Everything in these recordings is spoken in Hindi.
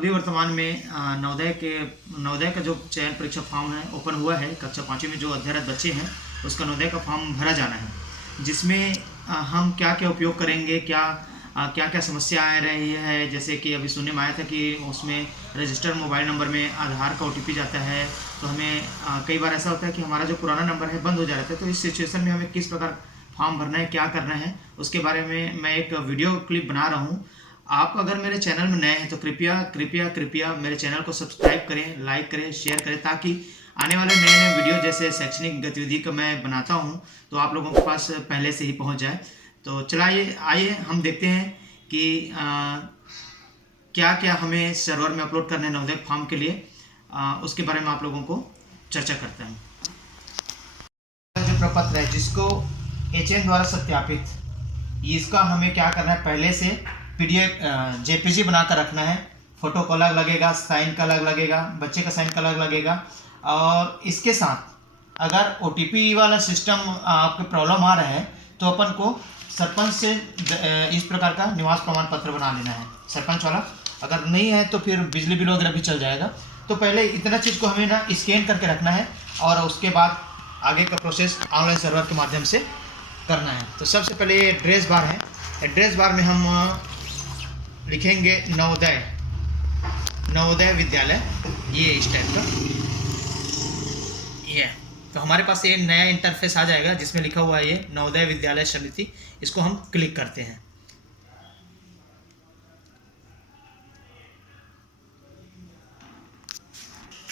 अभी वर्तमान में नवोदय का जो चयन परीक्षा फॉर्म है ओपन हुआ है। कक्षा 5वीं में जो अध्ययनरत बच्चे हैं उसका नवोदय का फॉर्म भरा जाना है, जिसमें हम क्या क्या उपयोग करेंगे, क्या क्या समस्या आ रही है। जैसे कि अभी सुनने में आया था कि उसमें रजिस्टर्ड मोबाइल नंबर में आधार का OTP जाता है, तो हमें कई बार ऐसा होता है कि हमारा जो पुराना नंबर है बंद हो जाता है। तो इस सिचुएशन में हमें किस प्रकार फॉर्म भरना है, क्या करना है, उसके बारे में मैं एक वीडियो क्लिप बना रहा हूँ। आप अगर मेरे चैनल में नए हैं तो कृपया मेरे चैनल को सब्सक्राइब करें, लाइक करें, शेयर करें, ताकि आने वाले नए वीडियो जैसे शैक्षणिक गतिविधि का मैं बनाता हूं तो आप लोगों के पास पहले से ही पहुंच जाए। तो चलाइए, आइए हम देखते हैं कि क्या क्या हमें सर्वर में अपलोड करना है नवोदय फॉर्म के लिए। उसके बारे में आप लोगों को चर्चा करते हैं। जो प्रपत्र है जिसको HN द्वारा सत्यापित, इसका हमें क्या करना है, पहले से PDF JPG बनाकर रखना है। फोटो का अलग लगेगा, साइन का अलग लगेगा, बच्चे का साइन का अलग लगेगा। और इसके साथ अगर OTP वाला सिस्टम आपके प्रॉब्लम आ रहा है तो अपन को सरपंच से इस प्रकार का निवास प्रमाण पत्र बना लेना है, सरपंच वाला। अगर नहीं है तो फिर बिजली बिल वगैरह भी चल जाएगा। तो पहले इतना चीज़ को हमें ना स्कैन करके रखना है और उसके बाद आगे का प्रोसेस ऑनलाइन सर्वर के माध्यम से करना है। तो सबसे पहले ये एड्रेस बार है। एड्रेस बार में हम लिखेंगे नवोदय विद्यालय, ये इस टाइप का ये। तो हमारे पास ये नया इंटरफेस आ जाएगा जिसमें लिखा हुआ है ये नवोदय विद्यालय समिति। इसको हम क्लिक करते हैं।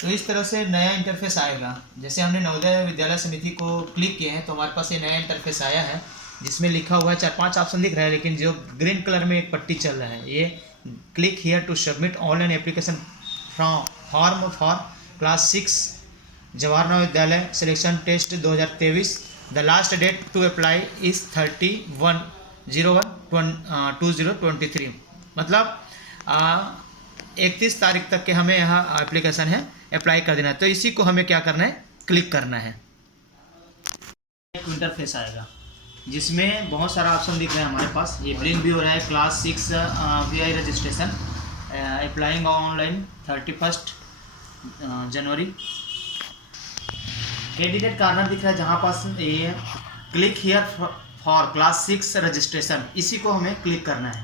तो इस तरह से नया इंटरफेस आएगा। जैसे हमने नवोदय विद्यालय समिति को क्लिक किए हैं तो हमारे पास ये नया इंटरफेस आया है, जिसमें लिखा हुआ है 4-5 ऑप्शन दिख रहा है, लेकिन जो ग्रीन कलर में एक पट्टी चल रहा है, ये click here to submit online application form for class 6 Jawahar Vidyalaya selection test 2023। The last date to apply is 31/01/2023। मतलब 31 तारीख तक के हमें यहाँ एप्लीकेशन है अप्लाई कर देना है। तो इसी को हमें क्या करना है, क्लिक करना है। एक इंटरफेस आएगा जिसमें बहुत सारा ऑप्शन दिख रहा है हमारे पास। ये ब्लिंक भी हो रहा है, class 6 VI registration applying online 31 जनवरी। कैंडिडेट कार्नर दिख रहा है जहाँ पास ये click here for class 6 registration, इसी को हमें क्लिक करना है।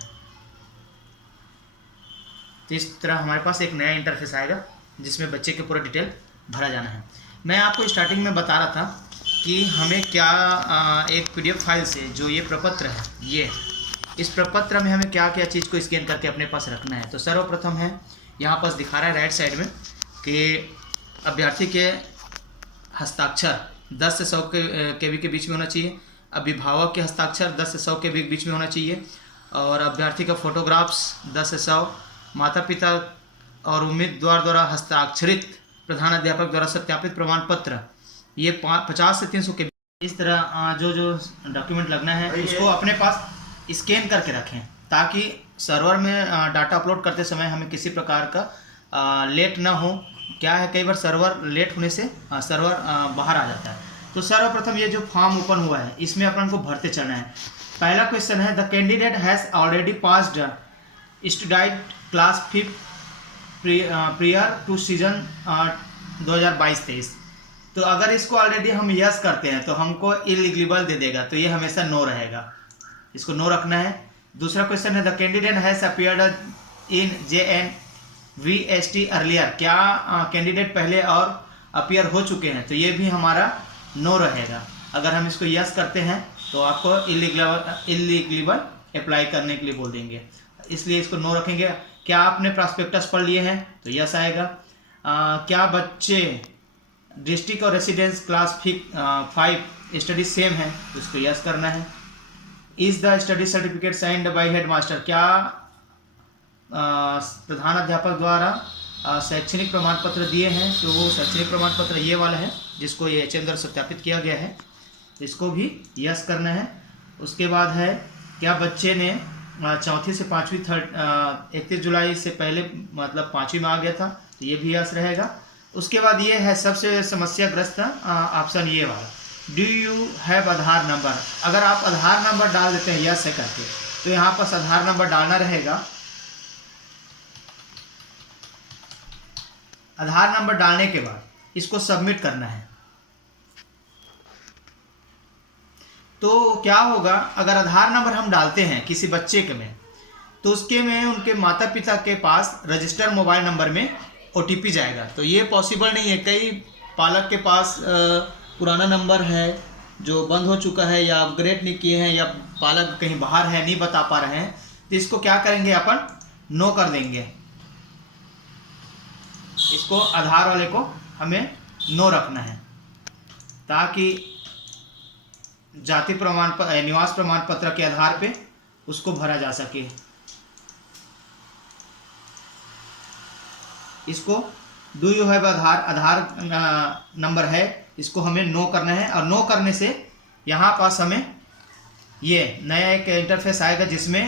तो इस तरह हमारे पास एक नया इंटरफेस आएगा जिसमें बच्चे के पूरा डिटेल भरा जाना है। मैं आपको स्टार्टिंग में बता रहा था कि हमें क्या एक PDF फाइल से जो ये प्रपत्र है, ये इस प्रपत्र में हमें क्या क्या चीज़ को स्कैन करके अपने पास रखना है। तो सर्वप्रथम है यहाँ पास दिखा रहा है राइट साइड में कि अभ्यर्थी के हस्ताक्षर 10 से 100 KB के बीच में होना चाहिए। अभिभावक के हस्ताक्षर 10 से 100 के बीच में होना चाहिए। और अभ्यर्थी का फोटोग्राफ्स 10 से 100, माता पिता और उम्मीदवार द्वारा हस्ताक्षरित प्रधानाध्यापक द्वारा सत्यापित प्रमाण पत्र, ये 50 से 300 के इस तरह जो डॉक्यूमेंट लगना है उसको अपने पास स्कैन करके रखें, ताकि सर्वर में डाटा अपलोड करते समय हमें किसी प्रकार का लेट ना हो। क्या है, कई बार सर्वर लेट होने से सर्वर बाहर आ जाता है। तो सर्वप्रथम ये जो फॉर्म ओपन हुआ है इसमें अपन को भरते चलना है। पहला क्वेश्चन है, the candidate has already passed student class 5 prior to season 2022-23। तो अगर इसको ऑलरेडी हम यस करते हैं तो हमको इलिजिबल दे देगा, तो ये हमेशा नो रहेगा, इसको नो रखना है। दूसरा क्वेश्चन है, the candidate has appeared in JNVST earlier, क्या कैंडिडेट पहले और अपीयर हो चुके हैं, तो ये भी हमारा नो रहेगा। अगर हम इसको यस करते हैं तो आपको इलिजिबल अप्लाई करने के लिए बोल देंगे, इसलिए इसको नो रखेंगे। क्या आपने प्रॉस्पेक्टस पढ़ लिए हैं, तो यस आएगा। क्या बच्चे डिस्ट्रिक्ट और रेसिडेंस क्लास 5 स्टडी सेम है, तो इसको यस करना है। Is the study certificate signed by head master, क्या प्रधान अध्यापक द्वारा शैक्षणिक प्रमाण पत्र दिए हैं, तो वो शैक्षणिक प्रमाण पत्र ये वाला है जिसको ये HN द्वारा सत्यापित किया गया है, इसको भी यस करना है। उसके बाद है, क्या बच्चे ने 4वीं से 5वीं 31 जुलाई से पहले मतलब 5वीं में आ गया था, तो ये भी यस रहेगा। उसके बाद ये है सबसे समस्याग्रस्त ऑप्शन ये वाला, do you have Aadhaar number. अगर आप आधार नंबर डाल देते हैं यस है करके, तो यहाँ पर आधार नंबर डालना रहेगा। आधार नंबर डालने के बाद इसको सबमिट करना है। तो क्या होगा, अगर आधार नंबर हम डालते हैं किसी बच्चे के में, तो उसके में उनके माता पिता के पास रजिस्टर मोबाइल नंबर में OTP जाएगा। तो ये पॉसिबल नहीं है। कई पालक के पास पुराना नंबर है जो बंद हो चुका है या अपग्रेड नहीं किए हैं, या पालक कहीं बाहर है नहीं बता पा रहे हैं, तो इसको क्या करेंगे, अपन नो कर देंगे। इसको आधार वाले को हमें नो रखना है, ताकि जाति प्रमाण पत्र, निवास प्रमाण पत्र के आधार पे उसको भरा जा सके। इसको do you have Aadhaar number है, इसको हमें नो करना है। और नो करने से यहाँ पास हमें ये नया एक इंटरफेस आएगा जिसमें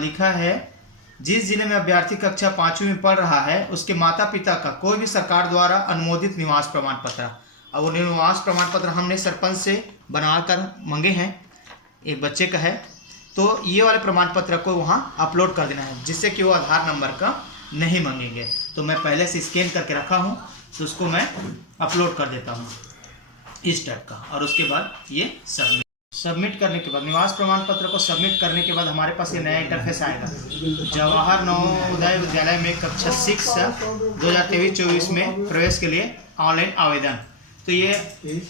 लिखा है, जिस जिले में अभ्यर्थी कक्षा 5वीं में पढ़ रहा है उसके माता पिता का कोई भी सरकार द्वारा अनुमोदित निवास प्रमाण पत्र। और वो निवास प्रमाण पत्र हमने सरपंच से बना कर मांगे हैं, एक बच्चे का है, तो ये वाले प्रमाण पत्र को वहाँ अपलोड कर देना है, जिससे कि वो आधार नंबर का नहीं मांगेंगे। तो मैं पहले से स्कैन करके रखा हूँ, तो उसको मैं अपलोड कर देता हूँ इस टाइप का। और उसके बाद ये सबमिट करने के बाद, निवास प्रमाण पत्र को सबमिट करने के बाद हमारे पास ये नया इंटरफेस आएगा। जवाहर नवोदय विद्यालय में कक्षा 6 2023-24 में प्रवेश के लिए ऑनलाइन आवेदन। तो ये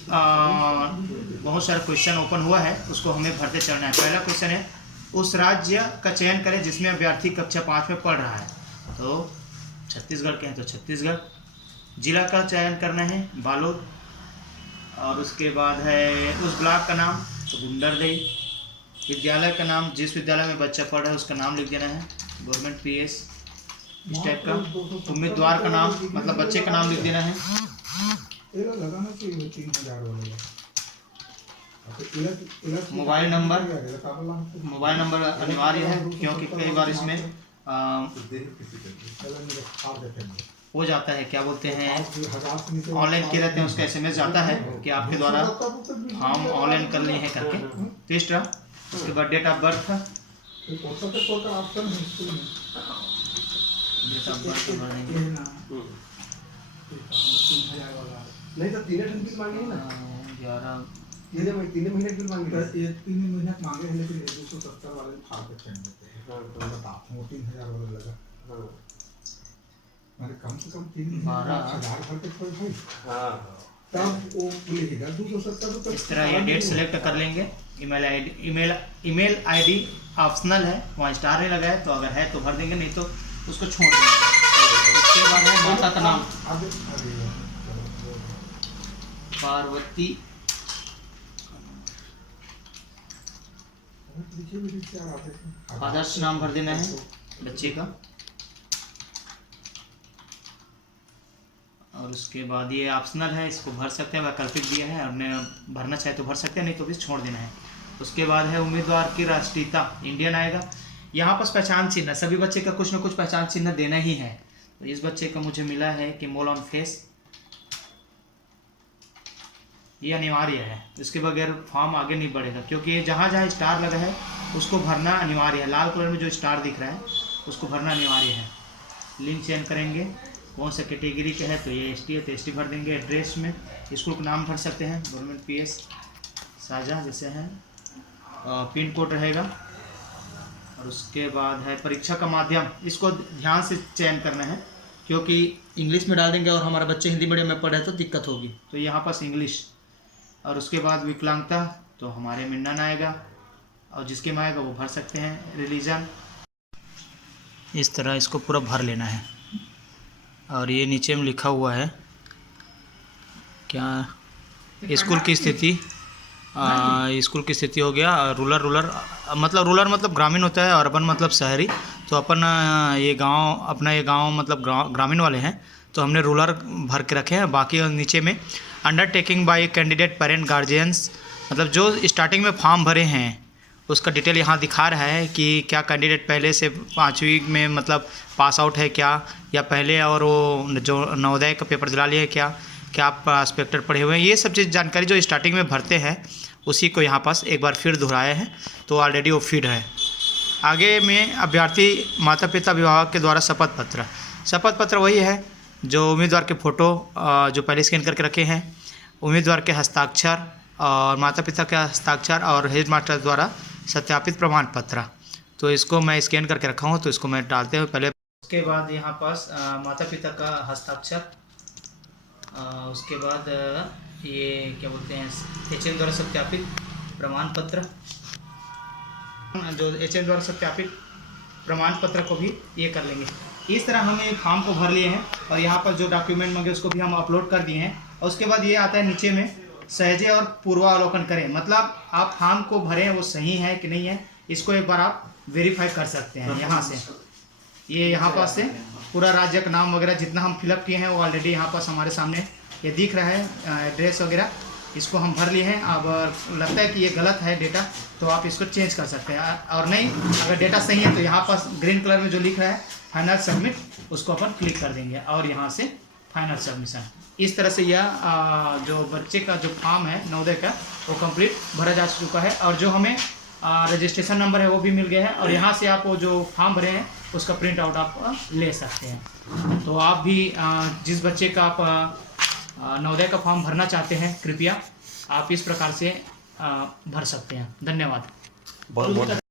बहुत सारे क्वेश्चन ओपन हुआ है, उसको हमें भरते चलना है। पहला क्वेश्चन है, उस राज्य का चयन करें जिसमें अभ्यर्थी कक्षा 5 में पढ़ रहा है। तो छत्तीसगढ़ के हैं तो छत्तीसगढ़। जिला का चयन करना है, बालोद। और उसके बाद है उस ब्लॉक का नाम, तो गुंडरदेही। विद्यालय का नाम, जिस विद्यालय में बच्चा पढ़ रहा है उसका नाम लिख देना है, गवर्नमेंट PS, इस टाइप का। उम्मीदवार का नाम, मतलब बच्चे का नाम लिख देना है। मोबाइल नंबर अनिवार्य है, क्योंकि कई बार इसमें हो जाता है, क्या बोलते हैं, ऑनलाइन किए रहते हैं, उसका SMS जाता है कि आपके द्वारा फॉर्म ऑनलाइन कर लिए हैं करके। तीसरा, उसके बाद डेट ऑफ बर्थ, नहीं तो 3 बिल मांगे ना, 3 महीने बिल मांगे, ये 3 महीने मांगे हैं, लेकिन 270 वाले फाड़ के फेंक देते हैं। तो बताओ 3000 वाला लगा। हाँ, मैंने कम से कम 3,000 भर के कोई भाई। हाँ, तब वो लिखेगा 270 रुपये। इस तरह ये डेट सेलेक्ट कर लेंगे। ईमेल आईडी ऑप्शनल है, वहाँ स्टार नहीं लगा है, तो अगर है तो भर देंगे, नहीं तो उसको छोड़ देंगे। उसके बाद है माता का नाम, पार्वती। फादर्स नाम भर देना है बच्चे का। और उसके बाद ये ऑप्शनल है, इसको भर सकते हैं, वैकल्पिक दिया है, हमने भरना चाहे तो भर सकते हैं, नहीं तो भी छोड़ देना है। उसके बाद है उम्मीदवार की राष्ट्रीयता, इंडियन आएगा। यहाँ पर पहचान चिन्ह, सभी बच्चे का कुछ ना कुछ पहचान चिन्ह देना ही है। तो इस बच्चे का मुझे मिला है कि मोल ऑन फेस, ये अनिवार्य है, इसके बगैर फॉर्म आगे नहीं बढ़ेगा, क्योंकि जहाँ जहाँ स्टार लगा है उसको भरना अनिवार्य है। लाल कलर में जो स्टार दिख रहा है उसको भरना अनिवार्य है। लिंक चयन करेंगे, कौन सा कैटेगरी के है, तो ये ST है तो ST भर देंगे। एड्रेस में स्कूल का नाम भर सकते हैं, गवर्नमेंट PS साझा जैसे है, पिन कोड रहेगा। और उसके बाद है परीक्षा का माध्यम, इसको ध्यान से चयन करना है, क्योंकि इंग्लिश में डाल देंगे और हमारा बच्चे हिंदी मीडियम में पढ़े तो दिक्कत होगी, तो यहाँ पास इंग्लिश। और उसके बाद विकलांगता, तो हमारे में नन आएगा, और जिसके में आएगा वो भर सकते हैं। रिलीजन, इस तरह इसको पूरा भर लेना है। और ये नीचे में लिखा हुआ है क्या, स्कूल की स्थिति, स्कूल की स्थिति हो गया। रूरल मतलब ग्रामीण होता है, और अर्बन मतलब शहरी। तो अपन ये गांव मतलब ग्रामीण वाले हैं, तो हमने रूरल भर के रखे हैं। बाकी नीचे में undertaking bye candidate parent guardians, मतलब जो स्टार्टिंग में फॉर्म भरे हैं उसका डिटेल यहाँ दिखा रहा है कि क्या कैंडिडेट पहले से 5वीं में मतलब पास आउट है क्या, या पहले और वो जो नवोदय का पेपर दिला लिया है क्या आप इंस्पेक्टर पढ़े हुए हैं। ये सब चीज़ जानकारी जो स्टार्टिंग में भरते हैं उसी को यहाँ पास एक बार फिर दोहराया है, तो ऑलरेडी वो फीड है। आगे में अभ्यर्थी माता पिता अभिभावक के द्वारा शपथ पत्र वही है जो उम्मीदवार के फ़ोटो जो पहले स्कैन करके रखे हैं, उम्मीदवार के हस्ताक्षर और माता पिता के हस्ताक्षर और हेड मास्टर द्वारा सत्यापित प्रमाण पत्र, तो इसको मैं स्कैन करके रखा हूँ, तो इसको मैं डालते हुए पहले। उसके बाद यहाँ पास माता पिता का हस्ताक्षर, उसके बाद ये क्या बोलते हैं, HM द्वारा सत्यापित प्रमाण पत्र, जो HM द्वारा सत्यापित प्रमाण पत्र को भी ये कर लेंगे। इस तरह हम एक फॉर्म को भर लिए हैं और यहाँ पर जो डॉक्यूमेंट मांगे उसको भी हम अपलोड कर दिए हैं। और उसके बाद ये आता है नीचे में सहजे और पूर्वावलोकन करें, मतलब आप फॉर्म को भरें वो सही है कि नहीं है, इसको एक बार आप वेरीफाई कर सकते हैं। यहाँ से ये यहाँ पास से पूरा राज्य का नाम वगैरह जितना हम फिलअप किए हैं वो ऑलरेडी यहाँ पास हमारे सामने ये दिख रहा है, एड्रेस वगैरह, इसको हम भर लिए हैं। अब लगता है कि ये गलत है डेटा, तो आप इसको चेंज कर सकते हैं, और नहीं अगर डेटा सही है तो यहाँ पास ग्रीन कलर में जो लिख रहा है फाइनल सबमिट, उसको अपन क्लिक कर देंगे और यहाँ से फाइनल सबमिशन। इस तरह से यह जो बच्चे का जो फॉर्म है नवोदय का वो कंप्लीट भरा जा चुका है, और जो हमें रजिस्ट्रेशन नंबर है वो भी मिल गया है। और यहाँ से आप वो जो फॉर्म भरे हैं उसका प्रिंट आउट आप ले सकते हैं। तो आप भी जिस बच्चे का आप नवोदय का फॉर्म भरना चाहते हैं, कृपया आप इस प्रकार से भर सकते हैं। धन्यवाद।